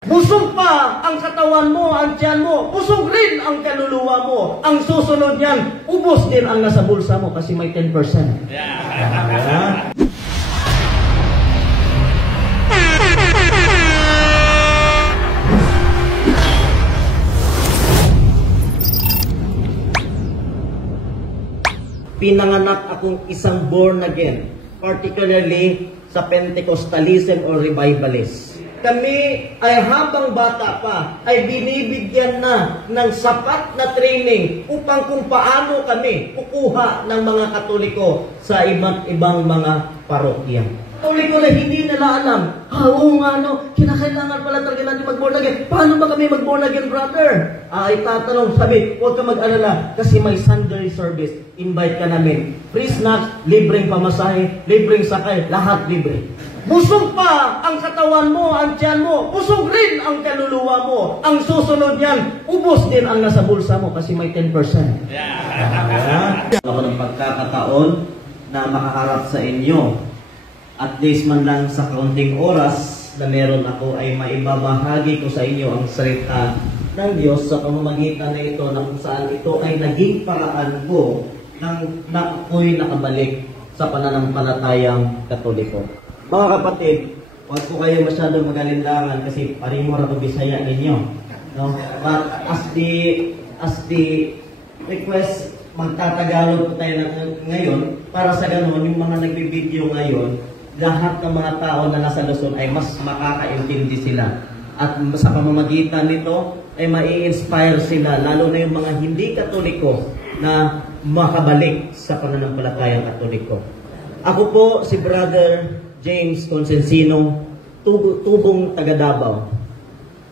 Busog pa ang katawan mo, ang tiyan mo, busog rin ang kaluluwa mo. Ang susunod niyan, ubos din ang nasa bulsa mo kasi may 10%. Pinanganak akong isang born again, particularly sa Pentecostalism or Revivalist. Kami ay habang bata pa ay binibigyan na ng sapat na training upang kung paano kami kukuha ng mga Katoliko sa iba't ibang mga parokya. Katoliko na hindi nila alam, oo nga no, kinakailangan pala talaga natin mag-born again. Paano ba kami mag-born again, brother? Ay tatanong, sabi, huwag ka mag-alala kasi may Sunday service. Invite ka namin. Free snacks, libreng pamasahe, libreng sakay, lahat libre. Busog pa ang katawan mo, ang tiyan mo, busog rin ang kaluluwa mo. Ang susunod niyan, ubos din ang nasa bulsa mo kasi may 10%. Ako ng pagkakataon na makaharap sa inyo, at least man lang sa kaunting oras na meron ako ay maibabahagi ko sa inyo ang salita ng Diyos sa pamamagitan na ito na kung saan ito ay naging paraan ko nang ako'y nakabalik sa pananampalatayang Katoliko. Mga kapatid, huwag ko kayo masyadong magalindangan kasi pareho na Bisaya ninyo. No? But as the request, magtatagalog po tayo ngayon para sa ganoon, yung mga nagbibideo ngayon, lahat ng mga tao na nasa Luzon ay mas makakaintindi sila. At sa pamamagitan nito ay mai-inspire sila, lalo na yung mga hindi Katoliko na makabalik sa pananampalatayang Katoliko. Ako po si Brother James Consensino, tubong taga Davao.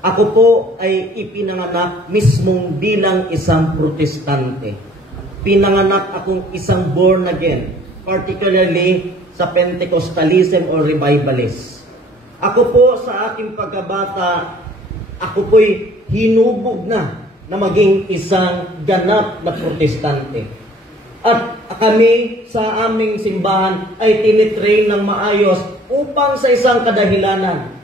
Ako po ay ipinanganak mismong bilang isang protestante. Pinanganak akong isang born again, particularly sa Pentecostalism or Revivalist. Ako po sa aking pagkabata, ako po'y hinubog na maging isang ganap na protestante. At kami sa aming simbahan ay tinitrain ng maayos upang sa isang kadahilanan,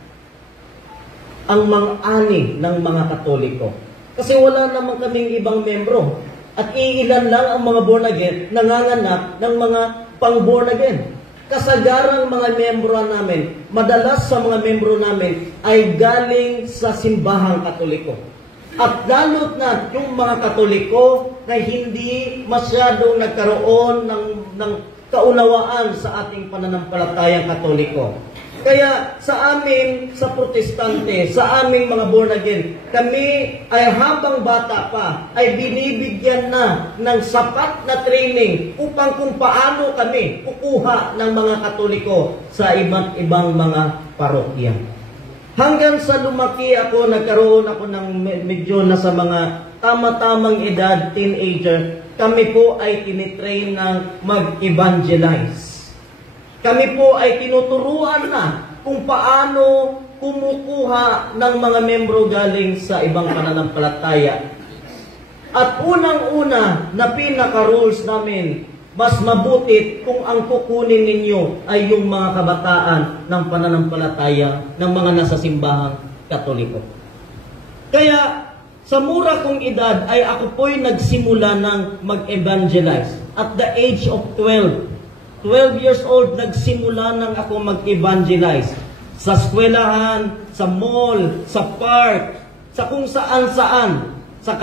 ang mang-ani ng mga Katoliko. Kasi wala naman kaming ibang membro. At iilan lang ang mga born again nanganganak ng mga pang-born again. Kasagarang mga membro namin, madalas sa mga membro namin ay galing sa simbahang Katoliko. At lalo't na yung mga Katoliko na hindi masyadong nagkaroon ng kaunawaan sa ating pananampalatayang Katoliko. Kaya sa amin, sa protestante, sa aming mga born again, kami ay habang bata pa ay binibigyan na ng sapat na training upang kung paano kami kukuha ng mga Katoliko sa iba't ibang mga parokya. Hanggang sa lumaki ako, nagkaroon ako ng medyo na sa mga tama-tamang edad, teenager, kami po ay tinitrain ng mag-evangelize. Kami po ay tinuturuan na kung paano kumukuha ng mga membro galing sa ibang pananampalataya. At unang-una na pinaka-rules namin, mas mabuti kung ang kukunin ninyo ay yung mga kabataan ng pananampalataya ng mga nasa simbahang Katoliko. Kaya sa mura kong edad ay ako po'y nagsimula ng mag-evangelize. At the age of 12 years old, nagsimula nang ako mag-evangelize. Sa eskwelahan, sa mall, sa park, sa kung saan-saan, sa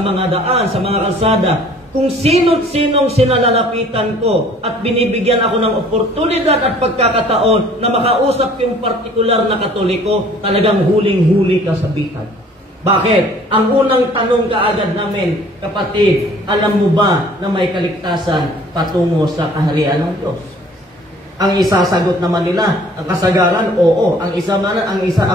mga daan, sa mga kalsada, kung sino't-sinong sinalalapitan ko at binibigyan ako ng oportunidad at pagkakataon na makausap yung partikular na Katoliko, talagang huling-huli ka sa bitag. Bakit? Ang unang tanong kaagad namin, kapatid, alam mo ba na may kaligtasan patungo sa kaharian ng Diyos? Ang isasagot naman nila, ang kasagaran, oo. Ang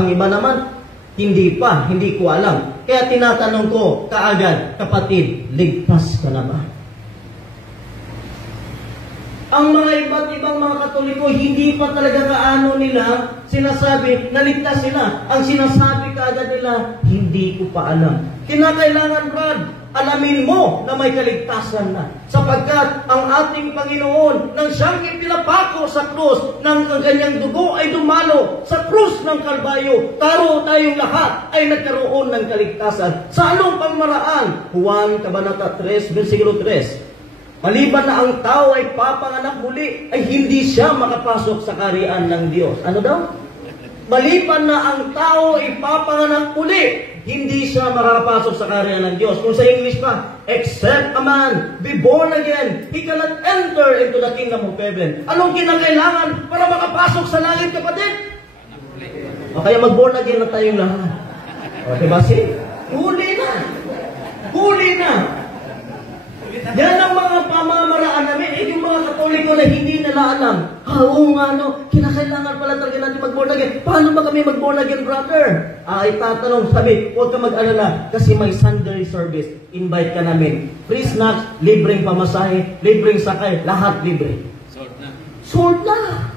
iba naman, hindi pa, hindi ko alam. Kaya tinatanong ko kaagad, kapatid, ligtas ka na ba? Ang mga iba't ibang mga Katoliko, hindi pa talaga kaano nila sinasabi, naligtas sila. Ang sinasabi kaagad nila, hindi ko pa alam. Kinakailangan, Brad, alamin mo na may kaligtasan na. Sapagkat ang ating Panginoon, nang siyang ipinapako sa krus, nang ang kanyang dugo ay dumalo sa krus ng Kalbaryo, tayong lahat ay nagkaroon ng kaligtasan. Sa anong pangmaraan? Juan Kabanata 3, versikulo 3. Maliban na ang tao ay papanganak muli, ay hindi siya makapasok sa kaharian ng Diyos. Ano daw? Maliban na ang tao ay papanganak muli, hindi siya makakapasok sa kaharian ng Diyos. Kung sa English pa, except a man be born again, he cannot enter into the kingdom of heaven. Anong kinakailangan para makapasok sa langit, kapatid? O kaya mag-born again na tayong lahat. O diba huli na. Huli na. Yan ang mga pamamaraan namin. Yung mga Katoliko na hindi nila alam. Oo nga, kinakailangan pala talaga natin mag-born again. Paano ba kami mag-born again, brother? Itatanong, sabi, huwag ka mag-alala kasi may Sunday service. Invite ka namin. Free snacks, libreng pamasahe, libreng sakay, lahat libre. Sold na.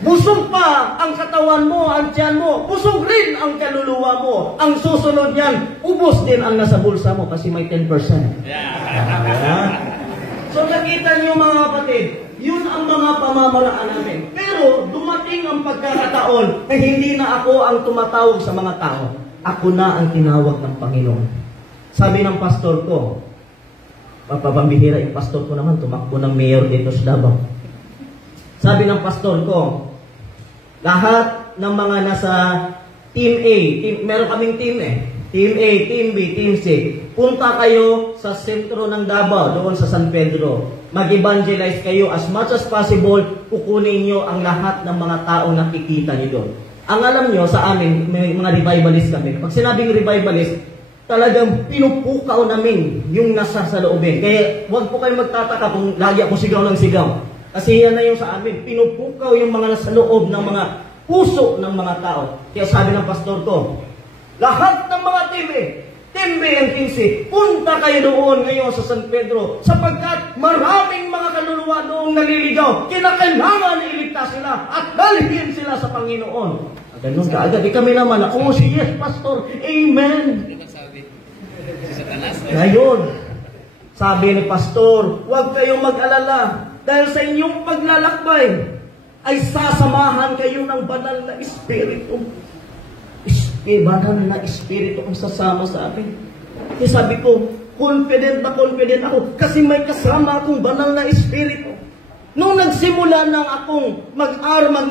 Busog pa ang katawan mo, ang tiyan mo. Busog rin ang kaluluwa mo. Ang susunod niyan, ubos din ang nasa bulsa mo kasi may 10%. So nakita niyo mga kapatid, yun ang mga pamamaraan namin. Pero dumating ang pagkakataon na hindi na ako ang tumatawag sa mga tao. Ako na ang tinawag ng Panginoon. Sabi ng pastor ko, papabambihira yung pastor ko naman, tumakbo ng mayor dito sa Davao. Sabi ng pastor ko, lahat ng mga nasa Team A, meron kaming team Team A, Team B, Team C. Punta kayo sa sentro ng Davao, doon sa San Pedro. Mag-evangelize kayo as much as possible, kukunin nyo ang lahat ng mga taong nakikita nyo doon. Ang alam nyo, sa amin, may mga revivalist kami. Pag sinabing revivalist, talagang pinupukaw namin yung nasa sa loobin. Kaya huwag po kayo magtataka kung lagi ako sigaw ng sigaw. Kasi yan na yung sa amin, pinupukaw yung mga nasa loob ng mga puso ng mga tao. Kaya sabi ng pastor ko, lahat ng mga Team B and Team C, punta kayo doon ngayon sa San Pedro sapagkat maraming mga kaluluwa doong naliligaw. Kinakailangan iligtas sila at dalhin sila sa Panginoon. Ganun kaagad. Kami naman, yes, pastor, amen. Ngayon, sabi ni pastor, huwag kayong mag-alala. Dahil sa inyong paglalakbay, ay sasamahan kayo ng banal na Espiritu. Banal na Espiritu ang sasama sa akin. Kaya sabi ko, confident ako kasi may kasama akong banal na Espiritu. Nung nagsimula nang akong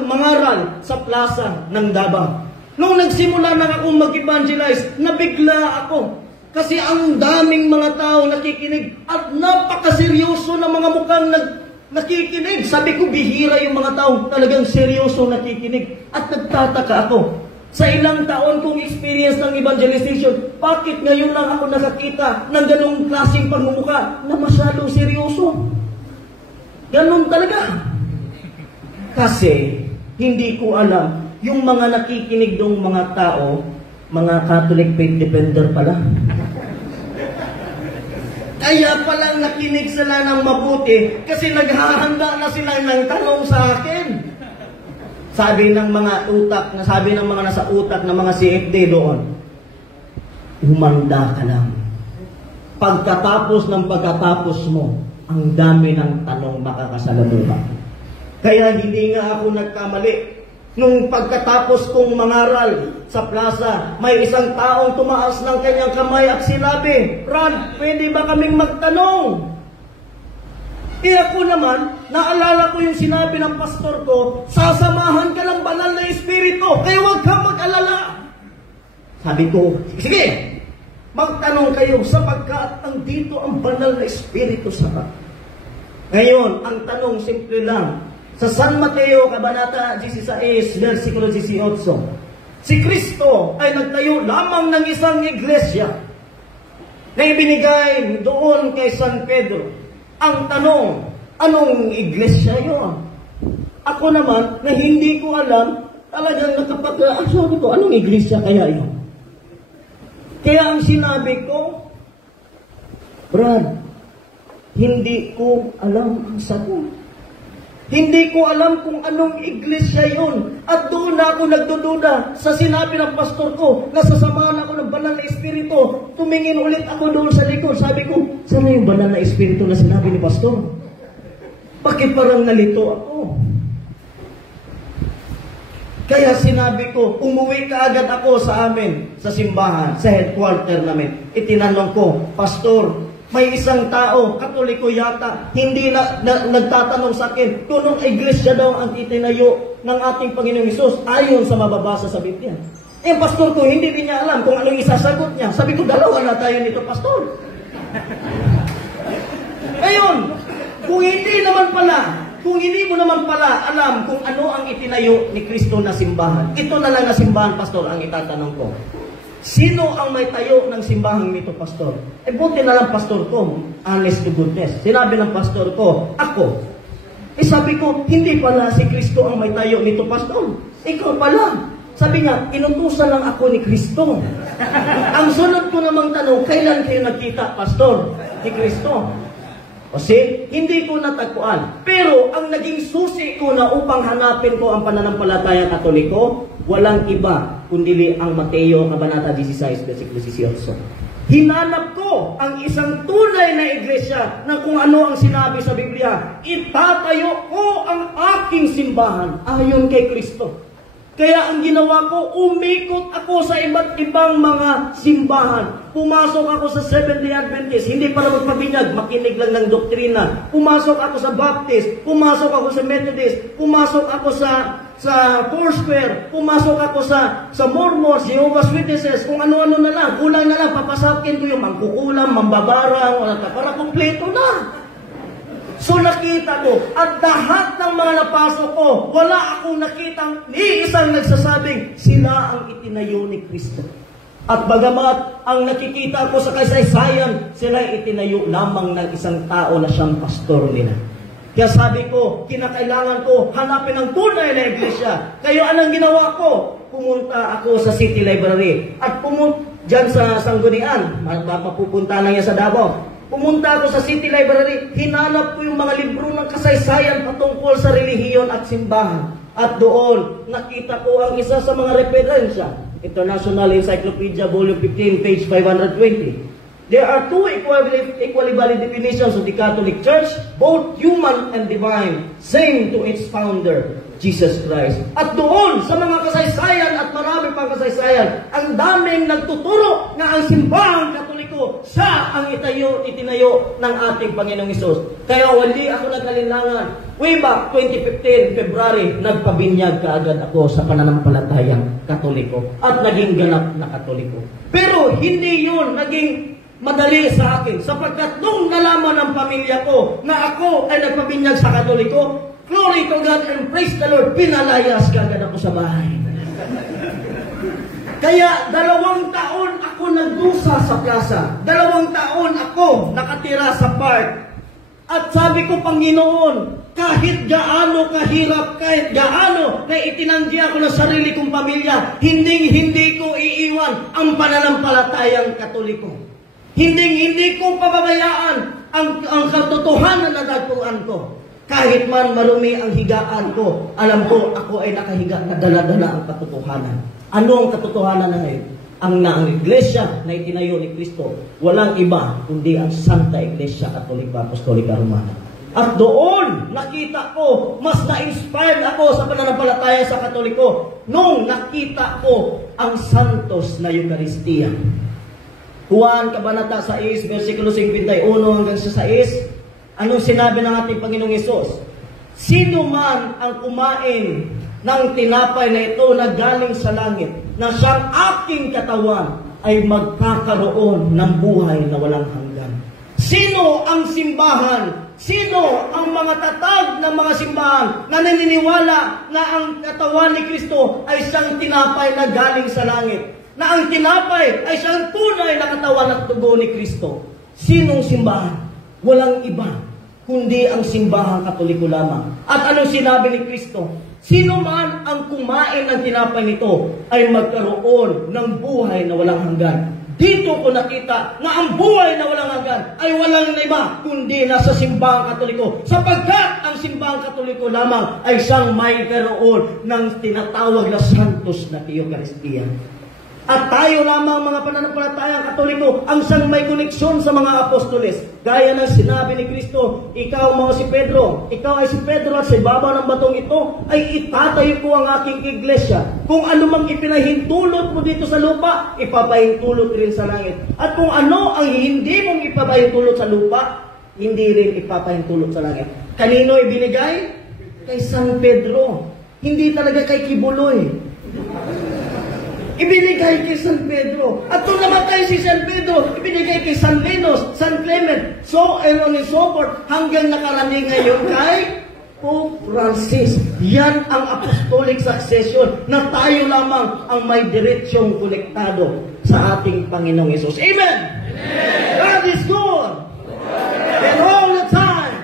mangaral sa plaza ng Davao, nung nagsimula nang akong mag-evangelize, nabigla ako. Kasi ang daming mga tao nakikinig at napakaseryoso na mga mukhang nakikinig. Sabi ko, bihira yung mga tao talagang seryoso nakikinig. At nagtataka ako. Sa ilang taon kong experience ng evangelization, bakit ngayon lang ako nakakita ng ganong klaseng pagmumukha na masyadong seryoso? Ganon talaga. Kasi, hindi ko alam, yung mga nakikinig ng mga tao, mga Catholic faith defender pala. Kaya palang nakinig sila ng mabuti kasi naghahanda na sila ng tanong sa akin. Sabi ng mga nasa utak ng mga CFD doon, humanda ka lang. Pagkatapos mo, ang dami ng tanong makakasalubong. Kaya hindi nga ako nagkamali. Nung pagkatapos kong mangaral sa plaza, may isang taong tumaas ng kanyang kamay at sinabi, Brad, pwede ba kaming magtanong? Ako naman, naalala ko yung sinabi ng pastor ko, sasamahan ka ng banal na Espiritu, kaya huwag kang mag-alala. Sabi ko, sige, magtanong kayo sapagkat andito ang banal na Espiritu sa akin. Ngayon, ang tanong simple lang, sa San Mateo, Kabanata 16, versikulo 18, si Kristo ay nagtayo lamang ng isang iglesia na ibinigay doon kay San Pedro. Ang tanong, anong iglesia yun? Ako naman, na hindi ko alam, talagang sabi ko, anong iglesia kaya yun? Kaya ang sinabi ko, Brad, hindi ko alam ang sagot. Hindi ko alam kung anong iglesia yun. At doon na ako nagdududa sa sinabi ng pastor ko, nasasamahan ako ng banal na espiritu. Tumingin ulit ako doon sa likod. Sabi ko, saan na yung banal na espiritu na sinabi ni pastor? Bakit parang nalito ako? Kaya sinabi ko, umuwi ka agad ako sa amin, sa simbahan, sa headquarter namin. Itinanong ko, pastor, may isang tao, Katoliko yata, hindi nagtatanong sa akin, kung anong iglesia daw ang itinayo ng ating Panginoong Hesus ayon sa mababasa sa Biblia. Eh, pastor ko, hindi din niya alam kung anong isasagot niya. Sabi ko, dalawa na tayo nito, pastor. Ngayon, kung hindi mo naman pala alam kung ano ang itinayo ni Kristo na simbahan, ito na lang na simbahan, pastor, ang itatanong ko. Sino ang may tayo ng simbahan nito, pastor? Eh, buti na lang, pastor ko, honest to goodness. Sinabi ng pastor ko, ako. Eh, sabi ko, hindi pala si Kristo ang may tayo nito, pastor. Ikaw pala. Sabi niya, inutusan lang ako ni Kristo. Ang sunod ko namang tanong, kailan kayo nagkita, pastor, ni Kristo? Kasi hindi ko natagpuan. Pero ang naging susi ko na upang hanapin ko ang pananampalatayang Katoliko, walang iba kundi ang Mateo, Kabanata 16, versikulo 18. Hinanap ko ang isang tunay na iglesia na kung ano ang sinabi sa Biblia, itatayo ko ang aking simbahan ayon kay Kristo. Kaya ang ginawa ko, umikot ako sa iba't ibang mga simbahan. Pumasok ako sa Seventh-day Adventist, hindi para magpabinyag, makinig lang ng doktrina. Pumasok ako sa Baptist, pumasok ako sa Methodist, pumasok ako sa Foursquare, pumasok ako sa Mormons, Jehovah's Witnesses, kung ano-ano na lang, kulang na lang, papasakin ko yung mangkukulam, mambabarang, para kumpleto na. So nakita ko, at lahat ng mga napasok ko, wala akong nakitang ni isang nagsasabing, sila ang itinayo ni Kristo. At bagamat ang nakikita ko sa kasaysayan, sila ay itinayo lamang ng isang tao na siyang pastor nila. Kaya sabi ko, kinakailangan ko hanapin ang tunay na iglesia. Kaya anong ginawa ko? Pumunta ako sa City Library. At dyan sa Sanggunian, mapupunta na yan sa Davao. Pumunta ako sa City Library, hinanap ko yung mga libro ng kasaysayan patungkol sa relihiyon at simbahan. At doon, nakita ko ang isa sa mga referensya. International Encyclopedia, Volume 15, page 520. There are two equally valid definitions of the Catholic Church, both human and divine, same to its founder, Jesus Christ. At doon, sa mga kasaysayan at marami pang kasaysayan, ang daming nagtuturo na ang simbahang Katoliko, siya ang itinayo ng ating Panginoong Hesus. Kaya wali ako nag-alinlangan. Way back 2015, February, nagpabinyag kaagad ako sa pananampalatayang Katoliko at naging ganap na Katoliko. Pero hindi yun naging madali sa akin, sapagkat nung nalaman ng pamilya ko na ako ay nagpabinyag sa Katoliko, glory to God and praise the Lord, pinalayas kagad ako sa bahay. Kaya 2 taon ako nagdusa sa plaza. 2 taon ako nakatira sa park. At sabi ko, Panginoon, kahit gaano kahirap, kahit gaano na itinanggi ako ng sarili kong pamilya, hindi ko iiwan ang pananampalatayang Katoliko. Hindi ko pababayaan ang katotohanan na nagtuan ko. Kahit man marumi ang higaan ko, alam ko ako ay nakahiga na dala-dala ang katotohanan. Ano ang katotohanan na ngayon? Ang iglesia na itinayo ni Kristo, walang iba kundi ang Santa Iglesia Katolika Apostolika Romana. At doon nakita ko, mas na-inspired ako sa pananampalataya sa Katoliko nung nakita ko ang Santos na Eucharistia. Juan, Kabanata 6, versikulo 51 hanggang 6, anong sinabi ng ating Panginoong Hesus? Sino man ang kumain ng tinapay na ito na galing sa langit, na siyang aking katawan, ay magkakaroon ng buhay na walang hanggan. Sino ang simbahan? Sino ang mga tatag ng mga simbahan na naniniwala na ang katawan ni Kristo ay siyang tinapay na galing sa langit? Na ang tinapay ay siyang tunay na katawan at dugo ni Kristo. Sinong simbahan? Walang iba, kundi ang simbahang Katoliko lamang. At anong sinabi ni Kristo? Sino man ang kumain ng tinapay nito ay magkaroon ng buhay na walang hanggan. Dito ko nakita na ang buhay na walang hanggan ay walang iba kundi nasa simbahang Katoliko. Sapagkat ang simbahang Katoliko lamang ay siyang mayroon ng tinatawag na Santos na Eucharistia. At tayo lamang mga pananampalatayang Katoliko ang siyang may koneksyon sa mga apostoles. Gaya ng sinabi ni Kristo, ikaw si Pedro ay si Pedro at sa ibabaw ng batong ito ay itatayo ko ang aking iglesia. Kung ano mang ipinahintulot mo dito sa lupa, ipapahintulot rin sa langit. At kung ano ang hindi mong ipapahintulot sa lupa, hindi rin ipapahintulot sa langit. Kanino ibinigay? Kay San Pedro. Hindi talaga kay Kibuloy. Ibinigay kay San Pedro. At kung namatay si San Pedro, ibinigay kay San Linus, San Clement, so on and so forth, hanggang nakarami ngayon kay Pope Francis. Yan ang apostolic succession na tayo lamang ang may diretsyong konektado sa ating Panginoong Yesus. Amen! God is good! And all the time!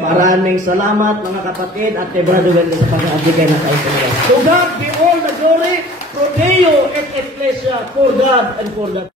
Maraming salamat mga kapatid at kay Brother Wendell sa pag-aabigay ng kaisa. To God be all the glory, pro Deo et Ecclesia, for God and for the